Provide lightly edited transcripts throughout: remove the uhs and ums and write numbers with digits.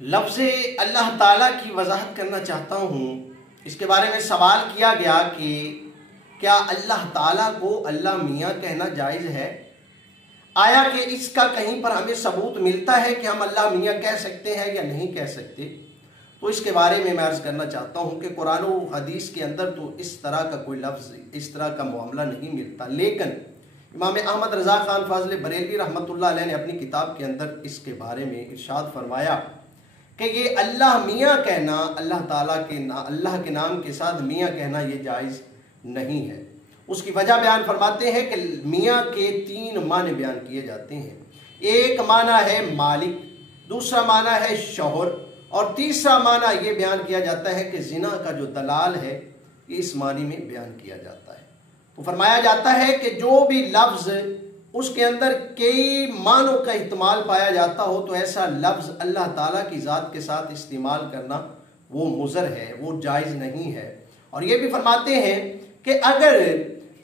लफ्ज़ अल्लाह ताला की वजाहत करना चाहता हूँ। इसके बारे में सवाल किया गया कि क्या अल्लाह ताला को अल्लाह मियाँ कहना जायज़ है? आया कि इसका कहीं पर हमें सबूत मिलता है कि हम अल्लाह मियाँ कह सकते हैं या नहीं कह सकते? तो इसके बारे में मैं अर्ज़ करना चाहता हूँ कि कुरान और हदीस के अंदर तो इस तरह का कोई लफ्ज़, इस तरह का मामला नहीं मिलता। लेकिन इमाम अहमद रज़ा खान फाज़िल बरेलवी रहमतुल्लाह अलैह ने अपनी किताब के अंदर इसके बारे में इरशाद फरमाया कि ये अल्लाह मियाँ कहना, अल्लाह के नाम के साथ मियाँ कहना ये जायज़ नहीं है। उसकी वजह बयान फरमाते हैं कि मियाँ के 3 माने बयान किए जाते हैं। एक माना है मालिक, दूसरा माना है शौहर और तीसरा माना ये बयान किया जाता है कि जिना का जो दलाल है ये इस मानी में बयान किया जाता है। तो फरमाया जाता है कि जो भी लफ्ज़ उसके अंदर कई मानों का इस्तेमाल पाया जाता हो तो ऐसा लफ्ज़ अल्लाह ताला की ज़ात के साथ इस्तेमाल करना वो मुज़र है, वो जायज़ नहीं है। और ये भी फरमाते हैं कि अगर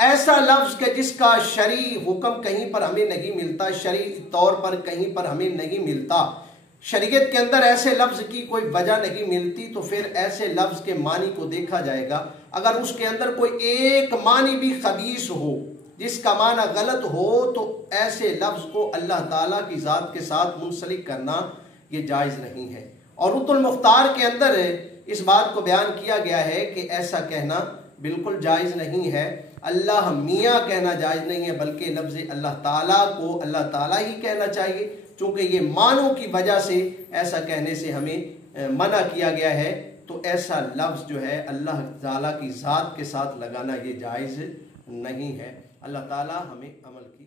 ऐसा लफ्ज़ के जिसका शरई हुक्म कहीं पर हमें नहीं मिलता, शरई तौर पर कहीं पर हमें नहीं मिलता, शरीयत के अंदर ऐसे लफ्ज़ की कोई वजह नहीं मिलती, तो फिर ऐसे लफ्ज़ के मानी को देखा जाएगा। अगर उसके अंदर कोई एक मानी भी खबीस हो, जिसका माना गलत हो, तो ऐसे लफ्ज़ को अल्लाह ताला की ज़ात के साथ मुंसलिक करना ये जायज़ नहीं है। और रुतुल मुख्तार के अंदर इस बात को बयान किया गया है कि ऐसा कहना बिल्कुल जायज़ नहीं है। अल्लाह मियाँ कहना जायज़ नहीं है, बल्कि लफ्ज़ अल्लाह ताला को अल्लाह ताला ही कहना चाहिए। चूँकि ये मानों की वजह से ऐसा कहने से हमें मना किया गया है, तो ऐसा लफ्ज़ जो है अल्लाह ताला की ज़ात के साथ लगाना ये जायज़ नहीं है। अल्लाह ताला हमें अमल की